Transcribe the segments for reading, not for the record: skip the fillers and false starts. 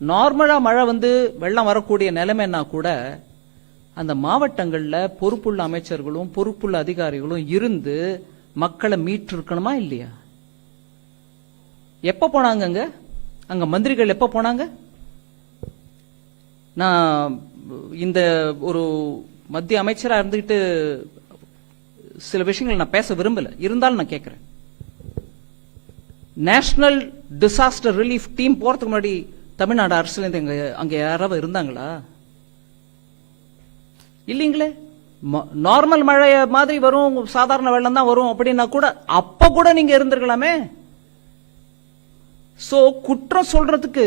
நார்மலா மழை வந்து வெள்ளம் வரக்கூடிய நிலைமைன்னா கூட அந்த மாவட்டங்கள்ல பொறுப்புள்ள அமைச்சர்களும் பொறுப்புள்ள அதிகாரிகளும் இருந்து மக்களை மீட்டு இருக்கணுமா இல்லையா? எப்ப போனாங்க அங்க மந்திரிகள்? எப்ப போனாங்க? நான் இந்த ஒரு மத்திய அமைச்சரா இருந்துகிட்டு சில விஷயங்கள் நான் பேச விரும்பல, இருந்தாலும் நான் கேட்கிறேன். நேஷனல் டிசாஸ்டர் ரிலீஃப் டீம் போறதுக்கு முன்னாடி தமிழ்நாடு அரசுல அங்க யாராவது இருந்தாங்களா? இல்லீங்களே. நார்மல் மழை மாதிரி வரும், சாதாரண வெள்ளம் தான் வரும் அப்படின்னா கூட அப்ப கூட நீங்க இருந்திருக்கலாமே. சோ குற்றம் சொல்றதுக்கு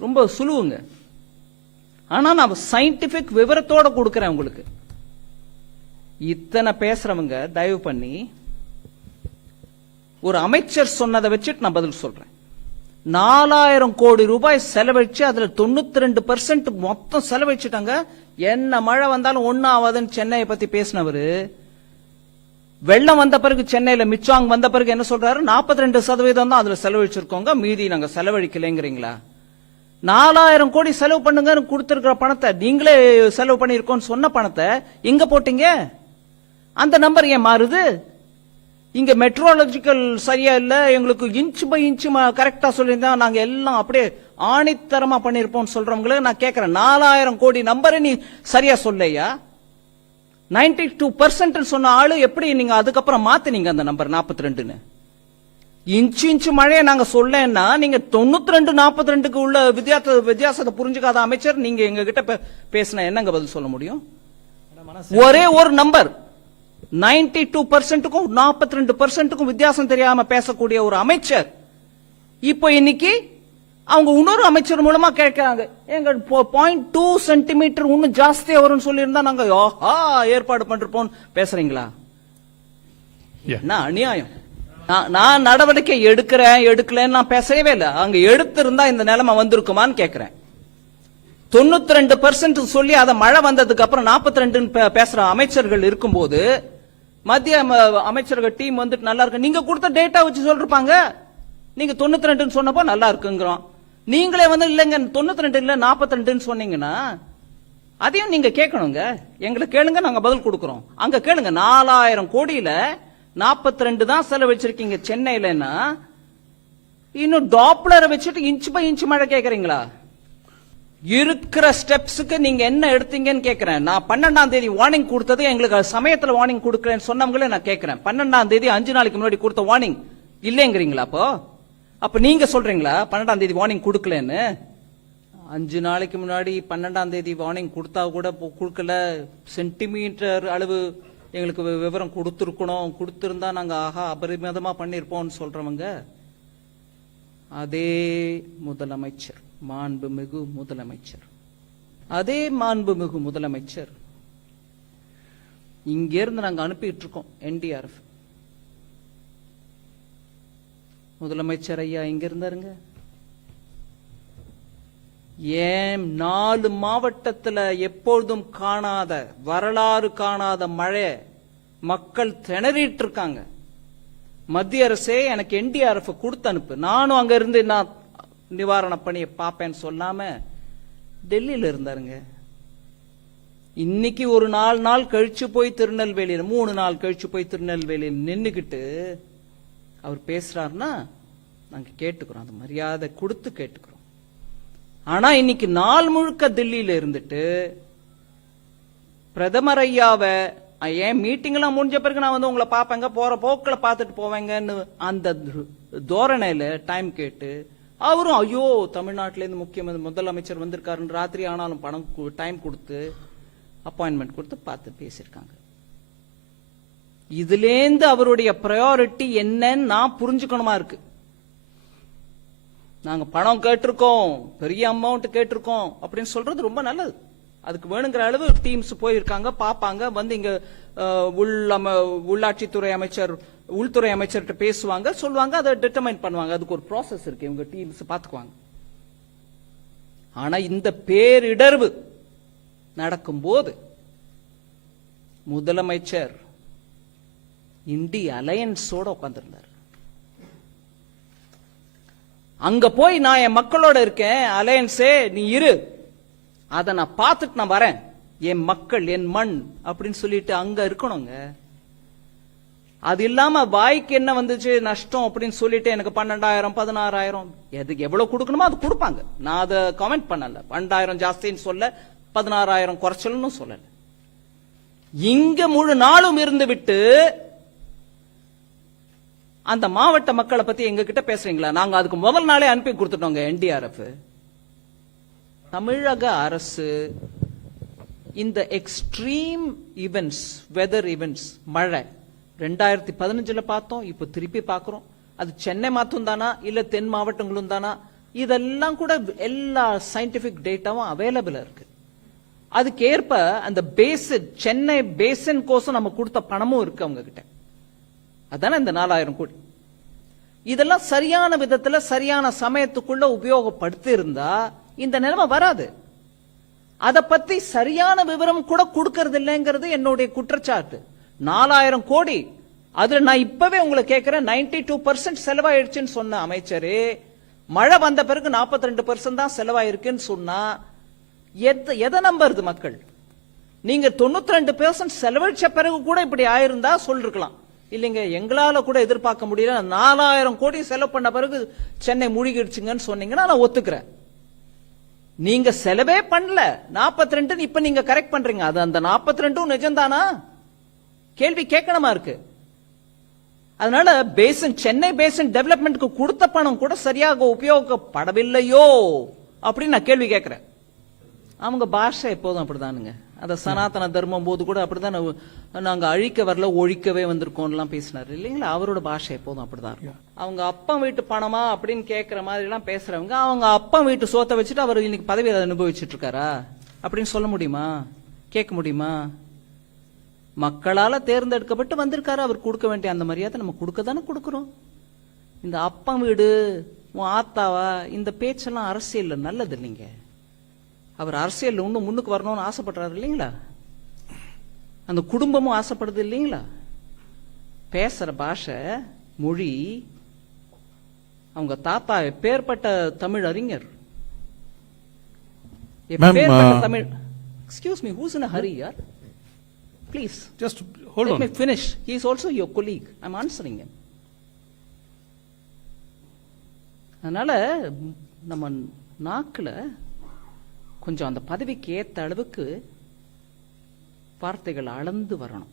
ரொம்ப சுலுவுங்க. ஆனா நான் சயின்டிபிக் விவரத்தோட கொடுக்கிறேன் உங்களுக்கு. இத்தனை பேசுறவங்க தயவு பண்ணி ஒரு அமைச்சர் சொன்னதை வச்சுட்டு நான் பதில் சொல்றேன். 4000 கோடி ரூபாய் செலவழிச்சு அதுல 92% மொத்தம் செலவழிச்சுட்டாங்க. என்ன மழை வந்தாலும் ஒன்னும் ஆகாதுன்னு சென்னையை பத்தி பேசினவரு வெள்ளம் வந்த பிறகு சென்னையில மிச்சாங் வந்த பிறகு என்ன சொல்றாரு? 42% தான் அதுல செலவழிச்சிருக்கோங்க, மீதி நாங்க செலவழிக்கலைங்கிறீங்களா? 4000 கோடி செலவு பண்ணுங்க கொடுத்திருக்கிற பணத்தை, நீங்களே செலவு பண்ணிருக்கோம் சொன்ன பணத்தை எங்க போட்டீங்க? அந்த நம்பர் ஏன் மாறுது? இங்க மெட்ரோலஜிக்கல் சரியா இல்ல, எங்களுக்கு இன்ச் பை இன்ச் கரெக்டா சொல்லியிருந்தா நாங்க எல்லாம் அப்படியே ஆணித்தரமா பண்ணிருப்போம் சொல்றவங்களுக்கு நான் கேட்கிறேன். 4000 கோடி நம்பரை நீ சரியா சொல்லையா? 92% சொன்ன ஆளு எப்படி நீங்க அதுக்கப்புறம் மாத்தினீங்க அந்த நம்பர் 42ன்னு? இன்ச்சு மழையை நாங்க சொல்லேன்னா நீங்க 92 42க்கு உள்ள வித்தியாசத்தை புரிஞ்சுக்காத அமைச்சர் நீங்க எங்க கிட்ட பேசின என்னங்க பதில் சொல்ல முடியும்? ஒரே ஒரு நம்பர் 92%க்கும் 42%க்கும் வித்தியாசம் தெரியாம பேசக்கூடிய ஒரு அமைச்சர் இப்போ இன்னைக்கு அவங்க இன்னொரு அமைச்சர் மூலமா கேட்கிறாங்க, எங்க 0.2 சென்டிமீட்டர் இன்னும் ஜாஸ்தியா வரும்னு சொல்லி இருந்தா நாங்க ஏற்பாடு பண்றோம் பேசுறீங்களா? அநியாயம். நான் நடவடிக்கை எடுக்கலன்னு நான் பேசவே இல்லை. அங்க எடுத்திருந்தா இந்த நிலைமை வந்திருக்குமான்னு கேட்கிறேன். 92% சொல்லி அதை மழை வந்ததுக்கு அப்புறம் 42 பேசுற அமைச்சர்கள் இருக்கும்போது மத்திய அமைச்சர்கள் டீம் வந்துட்டு நல்லா இருக்கு, நீங்க கொடுத்த டேட்டா வச்சு சொல்லிருப்பாங்க. நீங்க 92 சொன்னப்போ நல்லா இருக்குங்கிறோம். நீங்களே வந்து இல்லங்க 92 இல்ல 42 சொன்னீங்கன்னா அதையும் நீங்க கேட்கணுங்க. எங்களை கேளுங்க, நாங்க பதில் கொடுக்கிறோம். அங்க கேளுங்க, 4000 கோடியில 42 தான் செலவழிச்சிருக்கீங்க சென்னையிலன்னா, இன்னும் டாப்ளரை வச்சுட்டு இன்ச் பை இன்ச் மழை கேட்கறீங்களா? இருக்கிற ஸ்டெப்ஸுக்கு நீங்க என்ன எடுத்தீங்கன்னு கேட்கிறேன். நான் 12ஆம் தேதி வார்னிங் கொடுத்தது, எங்களுக்கு சமயத்துல வார்னிங் கொடுக்கலன்னு சொன்னவங்களே நான் கேட்கிறேன். 12ஆம் தேதி 5 நாளைக்கு முன்னாடி கொடுத்த வார்னிங் இல்லைங்கிறீங்களா? அப்ப நீங்க சொல்றீங்களா 12ஆம் தேதி வார்னிங் கொடுக்கலன்னு? 5 நாளைக்கு முன்னாடி 12ஆம் தேதி வார்னிங் கொடுத்தா கூட கொடுக்கல, சென்டிமீட்டர் அளவு எங்களுக்கு விவரம் கொடுத்திருக்கணும், கொடுத்திருந்தா நாங்க அபரிமிதமா பண்ணிருப்போம் சொல்றவங்க அதே முதலமைச்சர், மாண்புமிகு முதலமைச்சர், அதே மாண்புமிகு முதலமைச்சர் இங்க இருந்து நாங்க அனுப்பிட்டு இருக்கோம் NDRF. முதலமைச்சர் ஐயா இங்க இருந்தாருங்க. ஏன் 4 மாவட்டத்துல எப்பொழுதும் காணாத, வரலாறு காணாத மழை, மக்கள் திணறிட்டு இருக்காங்க. மத்திய அரசே எனக்கு NDRF கொடுத்து அனுப்பு, நானும் அங்க இருந்து நான் நிவாரண பணியை பார்ப்பேன்னு சொல்லாம டெல்லியில இருந்தாருங்க. இன்னைக்கு ஒரு 4 நாள் கழிச்சு போய் திருநெல்வேலியில, 3 நாள் கழிச்சு போய் திருநெல்வேலியில் நின்னுகிட்டு அவர் பேசுறாருன்னா நாங்க கேட்டுக்கிறோம், அந்த மரியாதை கொடுத்து கேட்டுக்கிறோம். ஆனா இன்னைக்கு நாள் முழுக்க தில்லியில இருந்துட்டு பிரதமர் ஐயாவை ஏன் மீட்டிங் எல்லாம் முடிஞ்ச பிறகு நான் வந்து உங்களை பாப்பேங்க, போற போக்குல பாத்துட்டு போவேங்கன்னு அந்த தோரணையில டைம் கேட்டு, அவரும் ஐயோ தமிழ்நாட்டில இருந்து முக்கியமந்திரி முதலமைச்சர் வந்திருக்காருன்னு ராத்திரி ஆனாலும் பணம் டைம் கொடுத்து அப்பாயின்மெண்ட் கொடுத்து பார்த்து பேசியிருக்காங்க. இதுலேருந்து அவருடைய பிரையாரிட்டி என்னன்னு நான் புரிஞ்சுக்கணுமா இருக்கு. நாங்க பணம் கேட்டிருக்கோம், பெரிய அமௌண்ட் கேட்டிருக்கோம் அப்படின்னு சொல்றது ரொம்ப நல்லது. அதுக்கு வேணுங்கிற அளவு டீம்ஸ் போயிருக்காங்க, பாப்பாங்க, வந்து இங்க உள்ளாட்சித்துறை அமைச்சர், உள்துறை அமைச்சர்கிட்ட பேசுவாங்க, சொல்லுவாங்க, அதை டிட்டர்மைன் பண்ணுவாங்க. அதுக்கு ஒரு ப்ராசஸ் இருக்கு, இவங்க டீம்ஸ் பாத்துக்குவாங்க. ஆனா இந்த பேரிடர்வு நடக்கும்போது முதலமைச்சர் இந்திய அலையன்ஸோட உட்கார்ந்திருந்தார். அங்க போய் நான் என் மக்களோட இருக்கேன், அலையன்ஸே நீ இரு, அத நான் பார்த்துட்டு நான் வரேன், என் மக்கள் என் மண் அப்படின்னு சொல்லிட்டு அங்க இருக்கணுங்க. அது இல்லாம வாய்க்கு என்ன வந்துச்சு நஷ்டம் அப்படின்னு சொல்லிட்டு எனக்கு 12,000 16,000 எதுக்கு எவ்வளவு கொடுக்கணுமோ அது கொடுப்பாங்க. நான் அதை கமெண்ட் பண்ணல. 12,000 ஜாஸ்தின்னு சொல்ல, 16,000 குறைச்சல்னு சொல்லல. இங்க முழு நாளும் இருந்து விட்டு அந்த மாவட்ட மக்களை பத்தி எங்க கிட்ட பேசுறீங்களா? நாங்க அதுக்கு முதல் நாளே அனுப்பி கொடுத்துட்டோங்க என்டிஆர்எஃப். தமிழக அரசு இந்த எக்ஸ்ட்ரீம் ஈவென்ட்ஸ், வெதர் ஈவென்ட்ஸ், மழை 2015 பார்த்தோம், இப்ப திருப்பி பார்க்கிறோம். அது சென்னை மாத்தும் தானா இல்ல தென் மாவட்டங்களும் தானா? இதெல்லாம் கூட எல்லா சயின்டிபிக் டேட்டாவும் அவைலபிளா இருக்கு. அதுக்கு ஏற்ப அந்த பேசின், சென்னை பேசின் கோசம் நம்ம கொடுத்த பணமும் இருக்கு அவங்க கிட்ட. அதான இந்த 4,000 கோடி. இதெல்லாம் சரியான விதத்துல சரியான சமயத்துக்குள்ள உபயோகப்படுத்தி இருந்தா இந்த நிலைமை வராது. அத பத்தி சரியான விவரம் கூட கொடுக்கறது இல்லைங்கிறது என்னுடைய குற்றச்சாட்டு. 4,000 கோடி, அதுல நான் இப்பவே உங்களை கேட்கிறேன், 92% செலவாயிடுச்சுன்னு சொன்ன அமைச்சரே, மழை வந்த பிறகு 42% தான் செலவாயிருக்குன்னு சொன்னா எதை நம்புறது மக்கள்? நீங்க 92% செலவழிச்ச பிறகு கூட இப்படி ஆயிருந்தா சொல்லிருக்கலாம். இல்லைங்க, எங்களால கூட எதிர்பார்க்க முடியல, 4,000 கோடி செலவு பண்ண பிறகு சென்னை மூழ்கிடுச்சுங்கன்னு சொன்னீங்கன்னா நான் ஒத்துக்கிறேன். நீங்க செலவே பண்ணல, 42 இப்ப நீங்க கரெக்ட் பண்றீங்க. அது அந்த 42 நிஜம்தானா? கேள்வி கேட்கணுமா இருக்கு. அதனால பேசின், சென்னை பேசின் டெவலப்மெண்ட்க்கு கொடுத்த பணம் கூட சரியாக உபயோகப்படவில்லையோ அப்படின்னு நான் கேள்வி கேட்கிறேன். அவங்க பாஷை எப்போதும் அப்படிதானுங்க. அந்த சனாதன தர்மம் போது கூட அப்படிதான், நாங்க அழிக்க வரல ஒழிக்கவே வந்திருக்கோம் பேசினாரு இல்லைங்களா? அவரோட பாஷை எப்போதும் அப்படிதான் இருக்கும். அவங்க அப்பா வீட்டு பணமா அப்படின்னு கேட்கிற மாதிரி எல்லாம் பேசுறவங்க, அவங்க அப்பா வீட்டு சோத்தை வச்சுட்டு அவர் இன்னைக்கு பதவி அனுபவிச்சுட்டு இருக்காரா அப்படின்னு சொல்ல முடியுமா? கேட்க முடியுமா? மக்களால தேர்ந்தெடுக்கப்பட்டு வந்திருக்காரு, அவர் கொடுக்க வேண்டிய அந்த மரியாதை நம்ம கொடுக்க தானே கொடுக்கிறோம். இந்த அப்பா வீடு உன் ஆத்தாவா இந்த பேச்செல்லாம் அரசியல் நல்லது இல்லைங்க. அவர் அரசியல் இன்னும் முன்னுக்கு வரணும்னு ஆசைப்படுறாரு இல்லைங்களா? அந்த குடும்பமும் ஆசைப்படுது இல்லைங்களா? பேசுற பாஷை, மொழி, அவங்க தாத்தா எப்பேற்பட்ட தமிழ் அறிஞர், எப்பேற்பட்ட Tamil. Excuse me, whose in a hurry, yaar? Please, just hold let on. me finish. He is also your colleague. I'm answering him. அதனால நம்ம நாக்குல கொஞ்சம் அந்த பதவிக்கு ஏத்த அளவுக்கு வார்த்தைகள் அளந்து வரணும்.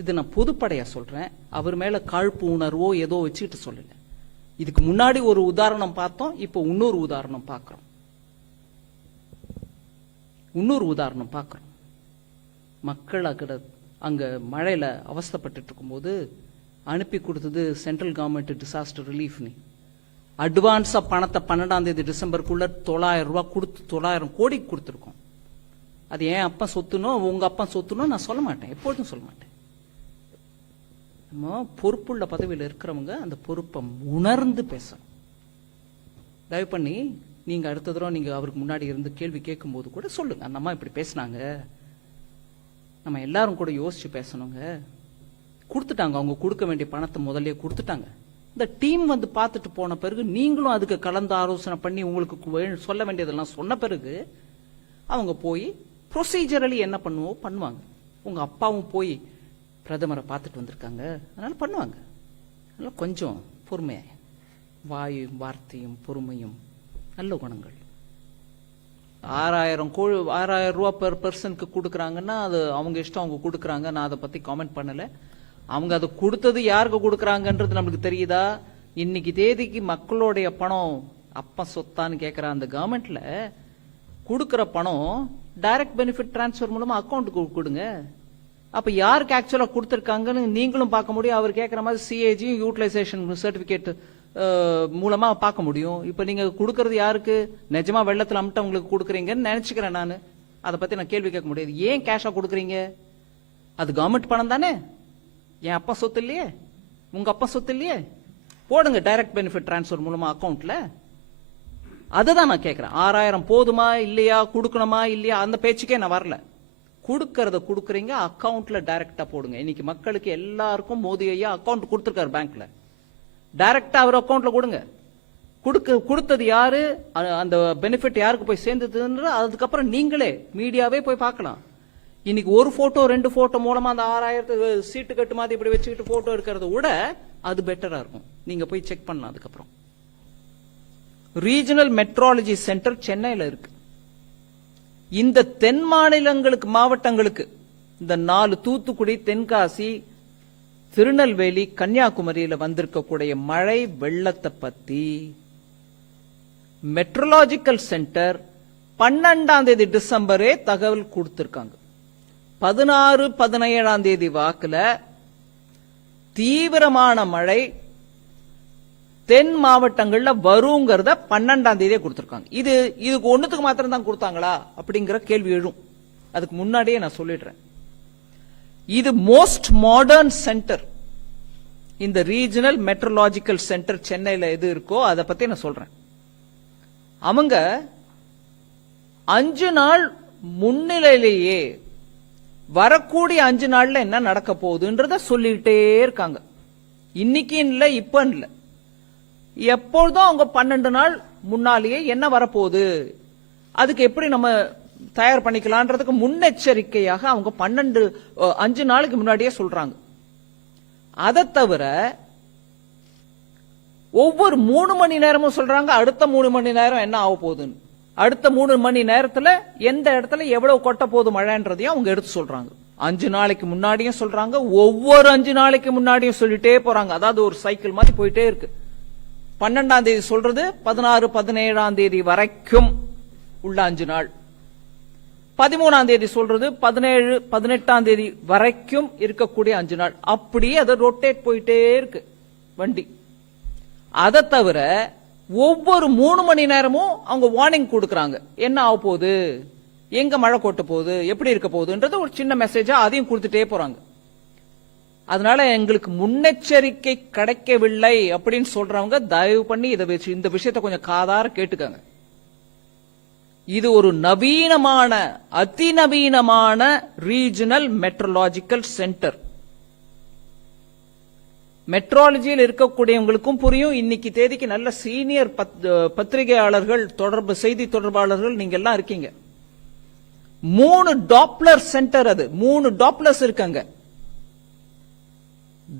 இது நான் பொதுப்படையா சொல்றேன். அவர் மேல காழ்ப்பு உணர்வோ ஏதோ வச்சுக்கிட்டு சொல்லல. இதுக்கு முன்னாடி ஒரு உதாரணம் பார்த்தோம், இப்போ இன்னொரு உதாரணம் பார்க்கிறோம். மக்கள் அங்க மழையில அவஸ்தைப்பட்டு இருக்கும்போது அனுப்பி கொடுத்தது சென்ட்ரல் கவர்மெண்ட் டிசாஸ்டர் ரிலீஃப். அட்வான்ஸா பணத்தை 12ஆம் தேதி டிசம்பருக்குள்ள 9,000 ரூபாய் கொடுத்து 9,000 கோடி கொடுத்திருக்கோம். அது ஏன் அப்பா சொத்துனோ உங்க அப்பா சொத்துனோ நான் சொல்ல மாட்டேன், எப்பொழுதும் சொல்ல மாட்டேன். நம்ம பொறுப்புள்ள பதவியில் இருக்கிறவங்க அந்த பொறுப்பை உணர்ந்து பேசணும். தயவு பண்ணி நீங்க அடுத்த தடவை நீங்க அவருக்கு முன்னாடி இருந்து கேள்வி கேட்கும் போது கூட சொல்லுங்க, அந்த அம்மா இப்படி பேசினாங்க, நம்ம எல்லாரும் கூட யோசிச்சு பேசணுங்க. கொடுத்துட்டாங்க, அவங்க கொடுக்க வேண்டிய பணத்தை முதல்ல கொடுத்துட்டாங்க. இந்த டீம் வந்து பார்த்துட்டு போன பிறகு நீங்களும் அதுக்கு கலந்து ஆலோசனை பண்ணி உங்களுக்கு சொல்ல வேண்டியதெல்லாம் சொன்ன பிறகு அவங்க போய் ப்ரொசீஜரலி என்ன பண்ணுவாங்க. உங்க அப்பாவும் போய் பிரதமரை பார்த்துட்டு வந்திருக்காங்க, அதனால பண்ணுவாங்க. அதனால கொஞ்சம் பொறுமையா, வாயும் வார்த்தையும் பொறுமையும் நல்ல குணங்கள். 6,000 ரூபாய் பெர் பர்சனுக்கு கொடுக்கறாங்கன்னா அது அவங்க இஷ்டம், அவங்க கொடுக்கறாங்க. நான் அதை பத்தி காமெண்ட் பண்ணல. அவங்க அதை கொடுத்தது யாருக்கு கொடுக்கறாங்கன்றது நமக்கு தெரியுதா? இன்னைக்கு தேதிக்கு மக்களுடைய பணம் அப்பா சொத்தான்னு கேட்கிற அந்த கவர்மெண்ட்ல கொடுக்கற பணம் டைரக்ட் பெனிஃபிட் டிரான்ஸ்பர் மூலமா அக்கௌண்ட்டுக்கு கொடுங்க. அப்ப யாருக்கு ஆக்சுவலா கொடுத்திருக்காங்கன்னு நீங்களும் பார்க்க முடியும். அவர் கேட்கிற மாதிரி சிஏஜி யூட்டிலைசேஷன் சர்டிபிகேட் மூலமா பார்க்க முடியும். இப்ப நீங்க கொடுக்கறது யாருக்கு? நிஜமா வெள்ளத்துல அமிட்ட உங்களுக்கு கொடுக்குறீங்கன்னு நினைச்சுக்கிறேன் நான். அதை பத்தி நான் கேள்வி கேட்க முடியாது. ஏன் கேஷா கொடுக்குறீங்க? அது கவர்மெண்ட் பணம் தானே, என் அப்பா சொத்து இல்லையே, உங்க அப்பா சொத்து இல்லையே. போடுங்க டைரக்ட் பெனிஃபிட் டிரான்ஸ்பர் மூலமா அக்கௌண்ட்ல. அதுதான் நான் கேட்கிறேன். 6,000 போதுமா இல்லையா, கொடுக்கணுமா இல்லையா, அந்த பேச்சுக்கே நான் வரல. கொடுக்கறத கொடுக்குறீங்க, அக்கௌண்ட்ல டைரக்டா போடுங்க. இன்னைக்கு மக்களுக்கு எல்லாருக்கும் மோடி ஐயா அக்கௌண்ட் கொடுத்திருக்காரு பேங்க்ல, டைரக்டா அவர் அக்கௌண்ட்ல கொடுங்க. கொடுத்தது யாரு, அந்த பெனிஃபிட் யாருக்கு போய் சேர்ந்ததுன்ற அதுக்கப்புறம் நீங்களே மீடியாவே போய் பார்க்கலாம். இன்னைக்கு ஒரு போட்டோ 2 போட்டோ மூலமா அந்த 6000 சீட்டு கட்டு மாதிரி இப்படி வச்சுக்கிட்டு போட்டோ எடுக்கிறத விட அது பெட்டரா இருக்கும். நீங்க போய் செக் பண்ணலாம். அதுக்கப்புறம் ரீஜனல் மெட்ராலஜி சென்டர் சென்னையில இருக்கு. இந்த தென் மாநிலங்களுக்கு மாவட்டங்களுக்கு இந்த 4 தூத்துக்குடி, தென்காசி, திருநெல்வேலி, கன்னியாகுமரியில வந்திருக்கக்கூடிய மழை வெள்ளத்தை பத்தி மெட்ரோலாஜிக்கல் சென்டர் 12 டிசம்பரே தகவல் கொடுத்திருக்காங்க. 16, 17 வாக்குல தீவிரமான மழை தென் மாவட்டங்கள்ல வருங்கிறத 12 கொடுத்திருக்காங்க. இதுக்கு ஒண்ணுத்துக்கு மாத்திரம் தான் கொடுத்தாங்களா அப்படிங்கிற கேள்வி எழும். அதுக்கு முன்னாடியே நான் சொல்லிடுறேன். இது மோஸ்ட் மாடர்ன் சென்டர். இந்த ரீஜனல் மெட்ரோலாஜிக்கல் சென்டர் சென்னையில எது இருக்கோ அதை பத்தி நான் சொல்றேன். அவங்க 5 நாள் முன்னிலையிலேயே வரக்கூடிய 5 நாள்ல என்ன நடக்க போகுதுன்றத சொல்லிட்டே இருக்காங்க. இன்னைக்கு இல்ல, இப்ப இல்ல, எப்பொழுதும் அவங்க 12 நாள் முன்னாலேயே என்ன வரப்போகுது, அதுக்கு எப்படி நம்ம தயார் பண்ணிக்கலான்றதுக்கு முன்னெச்சரிக்கையாக அவங்க 5 நாளுக்கு முன்னாடியே சொல்றாங்க. அதை தவிர ஒவ்வொரு 3 மணி நேரமும் சொல்றாங்க அடுத்த 3 மணி நேரம் என்ன ஆக போகுதுன்னு. அடுத்த 3 மணி நேரத்துல எந்த இடத்துல எவ்வளவு கொட்ட போகுது மழைன்றதையும் அவங்க எடுத்து சொல்றாங்க. 5 நாளைக்கு முன்னாடியும் சொல்றாங்க, ஒவ்வொரு 5 நாளைக்கு முன்னாடியும் சொல்லிட்டே போறாங்க. அதாவது ஒரு சைக்கிள் மாதிரி போயிட்டே இருக்கு. 12 சொல்றது 16, 17 வரைக்கும் உள்ள 5 நாள். 13 சொல்றது 17, 18 வரைக்கும் இருக்கக்கூடிய 5 நாள். அப்படியே அதை ரொட்டேட் போயிட்டே இருக்கு வண்டி. அதை தவிர ஒவ்வொரு 3 மணி நேரமும் அவங்க வார்னிங் கொடுக்கறாங்க. என்ன ஆக போகுது, எங்க மழை கொட்ட போகுது, எப்படி இருக்க போகுதுன்றது ஒரு சின்ன மெசேஜா அதையும் கொடுத்துட்டே போறாங்க. அதனால எங்களுக்கு முன்னெச்சரிக்கை கிடைக்கவில்லை அப்படின்னு சொல்றவங்க தயவு பண்ணி இந்த விஷயத்தை கொஞ்சம் காதார கேட்டுக்கங்க. இது ஒரு நவீனமான, அதிநவீனமான ரீஜனல் மெட்ரோலாஜிக்கல் சென்டர். மெட்ரோலஜியில் இருக்கக்கூடியவங்களுக்கும் புரியும். இன்னைக்கு தேதிக்கு நல்ல சீனியர் பத்திரிகையாளர்கள், செய்தி தொடர்பாளர்கள் நீங்க எல்லாம் இருக்கீங்க. 3 டாப்ளர் சென்டர், அது 3 டாப்ளர்ஸ் இருக்காங்க.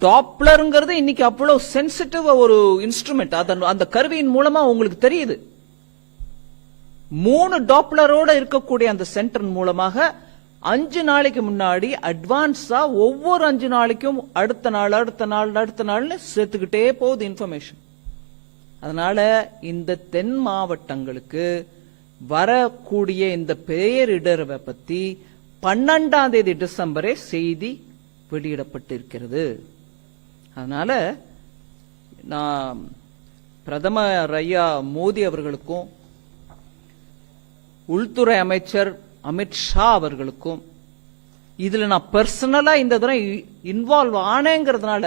டாப்ளர்ங்கிறது இன்னைக்கு அவ்வளவு சென்சிட்டிவ் ஒரு இன்ஸ்ட்ருமெண்ட். அந்த கருவியின் மூலமா உங்களுக்கு தெரியுது. 3 டாப்ளரோட இருக்கக்கூடிய அந்த சென்டர் மூலமாக 5 நாளைக்கு முன்னாடி அட்வான்ஸா ஒவ்வொரு 5 நாளைக்கும் அடுத்த நாள் சேர்த்துக்கிட்டே போகுது இன்ஃபர்மேஷன். அதனால இந்த தென் மாவட்டங்களுக்கு வரக்கூடிய இந்த பேரிடரை பத்தி 12 டிசம்பரே செய்தி வெளியிடப்பட்டிருக்கிறது. அதனால நான் பிரதமர் ஐயா மோடி அவர்களுக்கும் உள்துறை அமைச்சர் அமித்ஷா அவர்களுக்கும் இதுல நான் பர்சனலா இந்த தடவை இன்வால்வ் ஆனேங்கிறதுனால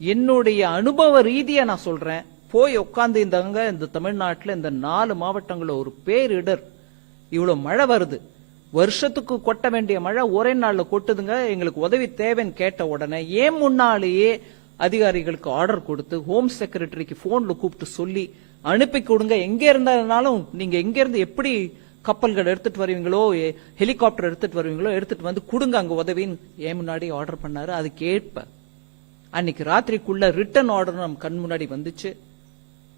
என்னுடைய அனுபவ ரீதியா நான் சொல்றேன். போய் உட்கார்ந்து இந்த தமிழ்நாட்டில் இந்த 4 மாவட்டங்களில் ஒரு பேரிடர், இவ்வளவு மழை வருது, வருஷத்துக்கு கொட்ட வேண்டிய மழை ஒரே நாள்ல கொட்டுதுங்க, எங்களுக்கு உதவி தேவைன்னு கேட்ட உடனே ஏன் முன்னாலேயே அதிகாரிகளுக்கு ஆர்டர் கொடுத்து ஹோம் செக்ரட்டரிக்கு போன்ல கூப்பிட்டு சொல்லி அனுப்பி கொடுங்க. எங்க இருந்தாலும் நீங்க எங்க இருந்து எப்படி கப்பல்கள் எடுத்துட்டு வருவீங்களோ, ஹெலிகாப்டர் எடுத்துட்டு வருவீங்களோ எடுத்துட்டு வந்து கொடுங்க அங்க உதவின்னு ஏன் முன்னாடி ஆர்டர் பண்ணாரு. அதுக்கு ஏற்ப அன்னைக்கு ராத்திரிக்குள்ள ரிட்டர்ன் ஆர்டர் நம்ம கண் முன்னாடி வந்துச்சு.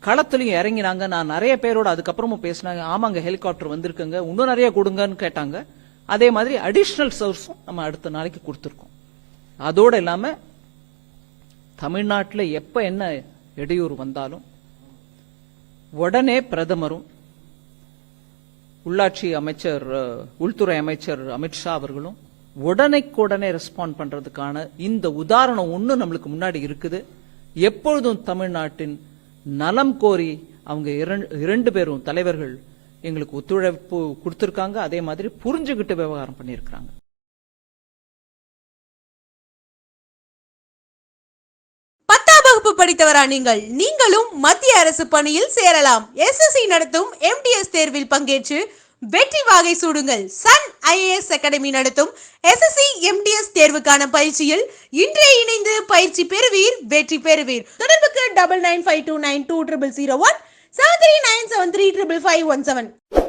களத்திலையும் இறங்கினாங்க. நான் நிறைய பேரோட அதுக்கப்புறமும் பேசினாங்க. ஆமாங்க ஹெலிகாப்டர் வந்திருக்குங்க, இன்னும் நிறைய கொடுங்கன்னு கேட்டாங்க. அதே மாதிரி அடிஷனல் சர்வீஸும் நம்ம அடுத்த நாளைக்கு கொடுத்துருக்கோம். அதோட இல்லாம தமிழ்நாட்டில் எப்ப என்ன இடையூறு வந்தாலும் உடனே பிரதமரும் உள்ளாட்சி அமைச்சர், உள்துறை அமைச்சர் அமித்ஷா அவர்களும் உடனே ரெஸ்பாண்ட் பண்றதுக்கான இந்த உதாரணம் ஒண்ணு நம்மளுக்கு முன்னாடி இருக்குது. எப்பொழுதும் தமிழ்நாட்டின் நலம் கோரி அவங்க 2 பேரும் தலைவர்கள் எங்களுக்கு ஒத்துழைப்பு கொடுத்திருக்காங்க. அதே மாதிரி புரிஞ்சுகிட்டு விவகாரம் பண்ணியிருக்காங்க. படித்தவரா நீங்களும் மத்திய அரசு பணியில் சேரலாம். எஸ்எஸ்சி நடத்தும் எம்டிஎஸ் தேர்வில் பங்கேற்று வெற்றி வாகை சூடுங்கள். சன் ஐஏஎஸ் அகாடமி நடத்தும் எஸ்எஸ்சி எம்டிஎஸ் தேர்வுக்கான பயிற்சியில் இன்றைய இணைந்து பயிற்சி பெறுவீர், வெற்றி பெறுவீர். தொடர்புக்கு 9952920001 7397355517.